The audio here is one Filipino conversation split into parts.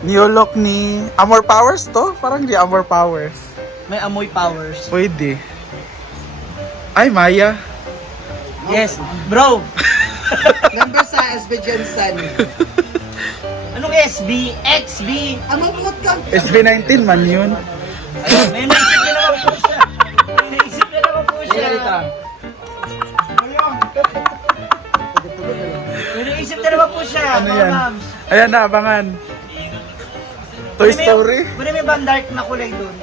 Niyolok ni Amor Powers to? Parang di Amor Powers. May amoy powers. Pwede. Ay, Maya. Yes, bro. Member sa SB Jensen. Anong SB? XB? Amamot ka. SB19 man yun. Ayun, may naisip na naman po siya. May naisip na naman po siya. May naisip na naman po siya. Ano mga yan? ma'ams. Ayan na, abangan. Toy Story. Kunin mo yung bang dark na kulay doon?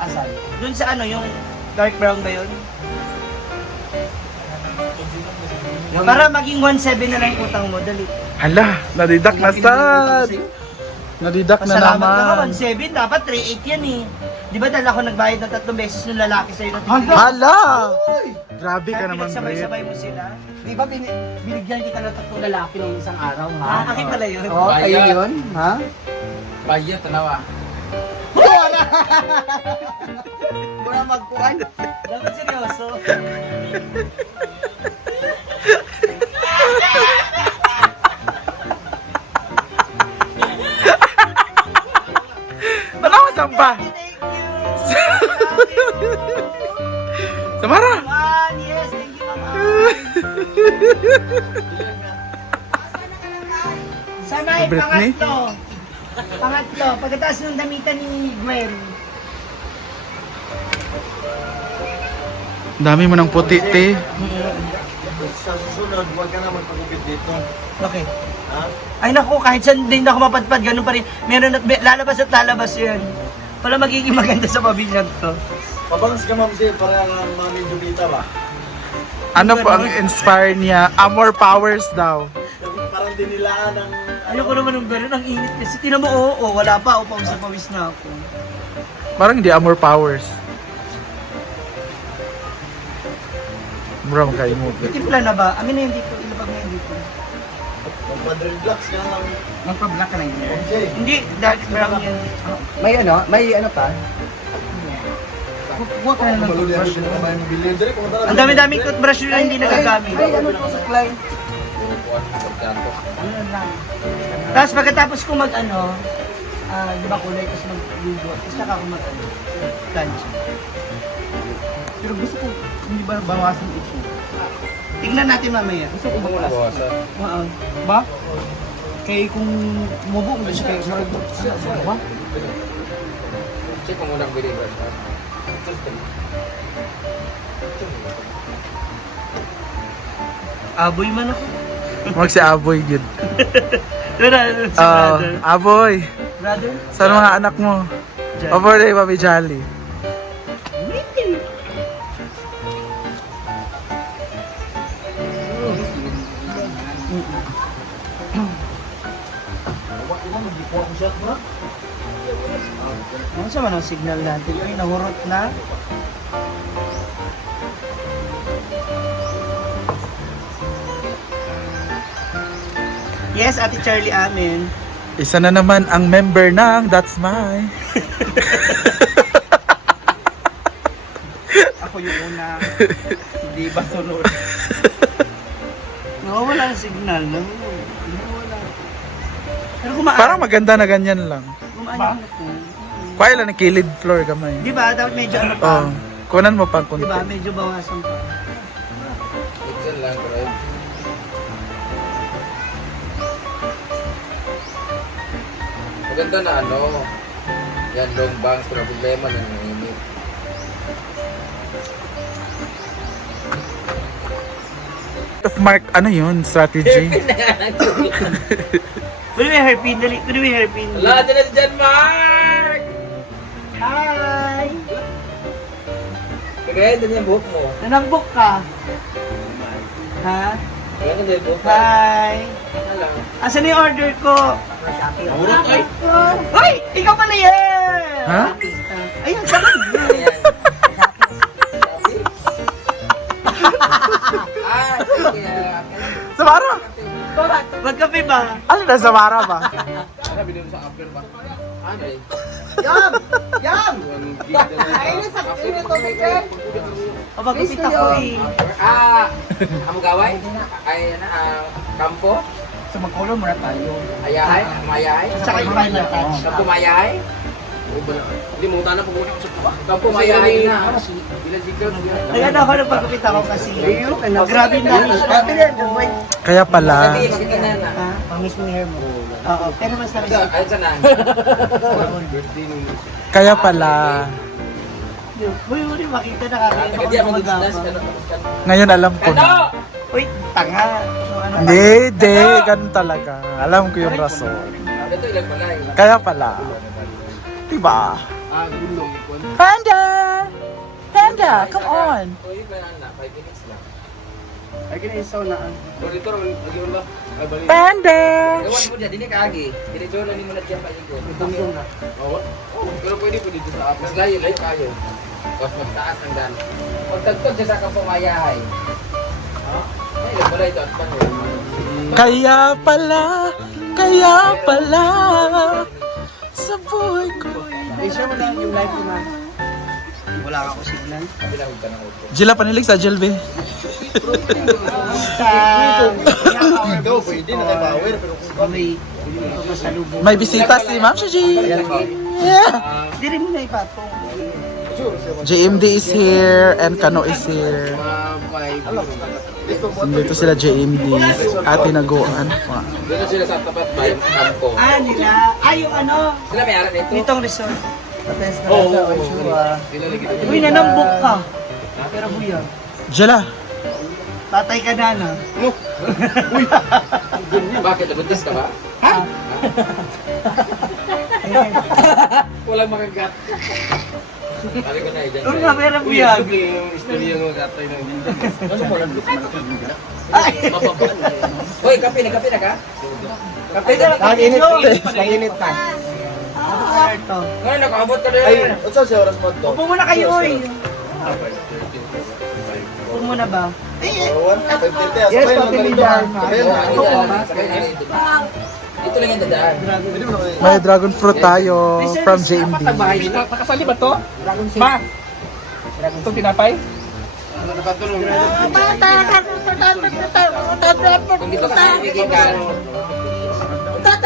Asan? Doon sa ano, yung dark brown ba yun? Para maging 1.7 na lang yung utang mo, dali. Hala, nadidak na sad. Nadidak na Pasalamat ka ka, naman. 1.7, dapat 3.8 yan eh. Di ba dahil ako nagbayad ng 3 beses ng lalaki sa'yo ng Hala! Grabe ka naman, Brett. Sabay-sabay mo sila. Di ba binigyan kita ng 3 lalaki ng isang araw, ha? Ah, akin pala yun. Oo, kayo yun, ha? Bayo, tanawa. Muna magkuhan. Dapat seryoso. Nakawasan ba? Thank you. Samara! Man, yes, thank you, Mama. Sana ay Britney? pangatlo. Pangatlo. Pagkatapos ng damitan ni Gwen. Dami mo ng puti, te. Sa susunod, huwag ka na magpagupit dito. Bakit? Ha? Ay naku, kahit saan din ako mapadpad, ganun pa rin. Meron at lalabas at lalabas yan. Wala magiging maganda sa pamilya to. Mabangs ka, Ma'am Sil, para lang Mami Julita ba? Ano po ang inspire niya? Amor Powers daw. Parang dinilaan ng... Ayoko naman ng gano'n, ang init kasi. Tinan mo, oo, wala pa, pawis na pawis na ako. Parang hindi Amor Powers. Bro, kayo mo. Timpla na ba? Amin na yun dito, ilapag na yun dito. Madrid Blocks nga lang. Magpa-black ka na yun. Okay. Hindi, dark brown yan. May ano pa? Huwag ka na ng toothbrush. Ang dami-daming toothbrush na hindi nagagamit. Ay, ano po sa client? Ano lang. Tapos pagkatapos ko mag ano, di ba kulay, tapos mag-ligo, tapos saka ako mag ano, lunch. Pero gusto ko, hindi ba bawasan ito? Tingnan natin mamaya. Gusto ko bawasan. Oo. Ba? Kaya kung mubo, hindi siya kaya sarag. Ba? Check mo muna ang video. Aboy man ako. Mag si Aboy, good. Si brother. Aboy, Brother? saan mga anak mo? Diyan. Over day, Papi Jolly. Ano sa man ang signal natin? Ay, nahurot na. Yes, Ate Charlie amin. Isa na naman ang member ng That's My. Ako yung una. Hindi ba sunod? Nawawala ang signal. Nawawala. Pero kumaan. Parang maganda na ganyan lang. Kumaan ako. Kuha lang ng kilid floor kamay. Di ba? Dapat medyo ano pa. Oh, kunan mo pang Di konti. ba? Medyo bawasan pa. Pixel lang, bro. Maganda na ano. Yan, long bangs. Pero problema na nanginit. Of Mark, ano yun? Strategy? Kunin mo yung hairpin. Dali. Kunin mo yung hairpin. Wala, dyan na si John Mark! Hi! Kagaya, dyan yung buhok mo. Nanambok ka. Ha? Kaya na dyan buhok. Hi! Ano lang. Asan yung order ko? Murot ay! Hoy! Ikaw pala yan! Ha? Ayun, sa kanya. Ayan. Ah, sige. Samara! Magkape ba? Ano na Samara ba? Ano, binili mo sa after ba? Ano eh? Yam! Yam! Ay, nasa tubig eh. O magkapit ako eh. Ah! Amugaway? Ay, kampo? So mag-color muna tayo. Ayahay? Mayahay? At saka yung final touch. Kampo mayahay? Hindi mo tanan pag ulit sa tuba. Kampo mayahay na. Bilang sigaw. Nagano ako nung pagkakita ko kasi. Grabe na. Grabe na. Boy. Kaya pala. Sige na na. Ha? Pangis mo yung hair mo. Oo. Pero mas namin Ito, ay sana. Kaya pala. Uy, uli, makita Tagadi ako nakakita dito ko na. Ngayon alam ko na. Uy, tanga. So, ano ba? Hindi, ganun talaga. Alam ko yung rason. Ito ilang pala eh. Kaya pala. Diba? Gulong ikon. Panda! Panda, come on! Uy, kaya na, 5 minutes lang. Ay, kinaisaw na. Dito ron, lagi wala. Ay bali. Panda! Gawan mo dyan, dili ka agi. Diretso na ni mo na dyan paikot. Oh, pero pwede po dito sa Mas apas. layo, layo kayo. Tapos magtaas ng dan. Pagtagtog siya sa kampo mayahay. Ay, ilang pala ito. At pa Kaya pala, sa buhay ko. I-share mo lang yung live ko na. Wala ka ko signal. Bilawag ka ng upo. Jilla panilig sa Jelbe. Ikaw, pwede na kay Power, pero kung May masalubong. May bisita si Ma'am Shaji. Yeah. Hindi rin mo na ipatong. JMD is here and Kano is here. Dito sila JMD at tinaguan. Doon na sila sa tapat ba yung kampo. Nila. Yung ano, Sila may harap nito. nitong resort. Oo. Uy, nanambok ka. Pero buya. Jella, Tatay ka na, no? Bakit? Nabuntis ka ba? Walang makagat. Sabi ko na dyan. Uy, nga, pero buya. Yung istorya ng katay ng dindan. Hoy, kape na ka? Kape na. Nag-init Nag-init na. Ito. Ngayon, nakaabot ka Ay, rin. unsa si oras mo to? Upo muna kayo, uy. Upo muna ba? Yes, pabili dyan. Ito lang yung dadaan. may dragon fruit tayo from JMD. Nakasali ba to? Ma! Itong tinapay? Kung dito ka nabigay ka, dito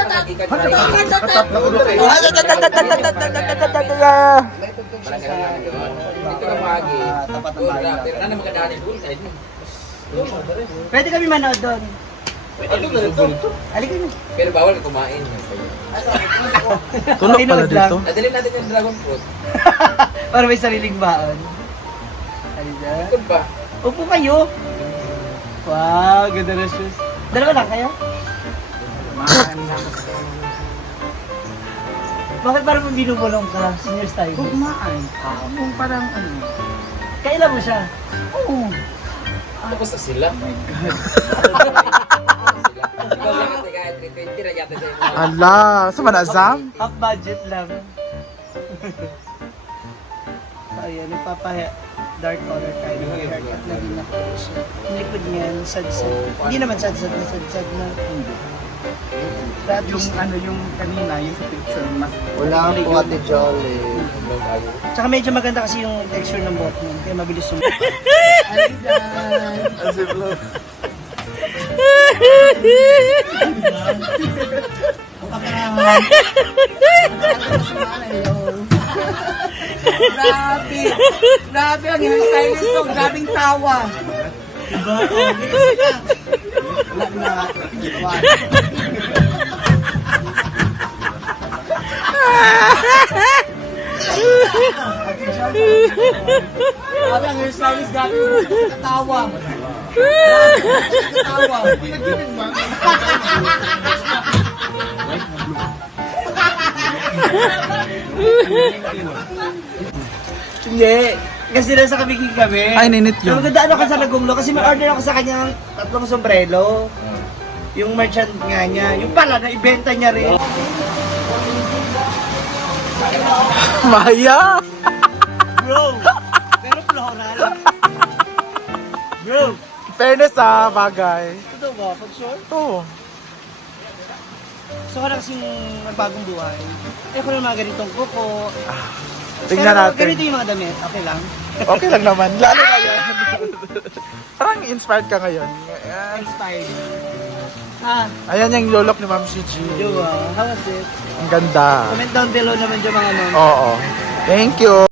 ka maagi. Pero na naman kadaan yung bull. Pwede kami manood doon. Halika na. Pero bawal ka kumain. Tulog pala dito. Nadalhin natin yung dragon fruit. Para may sariling baon. Halika. Ikot ba? Upo kayo. Wow, ganda na shoes. Dalawa lang kayo? Bakit parang binubulong ka? Senior style. Kumaan. Kung parang ano. Kailan mo siya? Oo. Tapos na sila. Oh my God. Ikaw lang ate kahit 320 na yata sa inyo. Ala, sa manazam? Half budget lang. So, ayan, nagpapahe dark color tayo ng haircut na din ako. So, yung likod niyan, sad-sad. Hindi naman sad-sad na sad-sad na. Yung ano yung kanina, yung sa picture, mas Wala po Ate Jolly. Tsaka medyo maganda kasi yung texture ng boat nun, kaya mabilis sum... As if love. Grabe! Grabe ang hairstylist ko. Grabing tawa. Diba? Wala na. Grabe ang hairstylist. Grabe ang katawa. Grabe ang katawa. Hindi. Kasi nasa kabiging kami. Ay, ninit yun. Maganda ako sa Lagumlo kasi may order ako sa kanya ng 3 sombrero. Yung merchant nga niya. Yung pala, na-ibenta niya rin. Maya! Bro! Pero floral. Bro! Fairness bagay. Ito ba? Pag short? Ito. So ka na kasing bagong buhay. Ayoko na mga ganitong kuko. Tingnan Pero natin. ganito yung mga damit. Okay lang. Okay lang naman. Lalo na yan. Parang inspired ka ngayon. Ayan. Inspired. Ah, Ayan yung lolok ni Ma'am si G. Jowa. How was it? Ang ganda. Comment down below naman dyan mga ma'am. Oo. Thank you.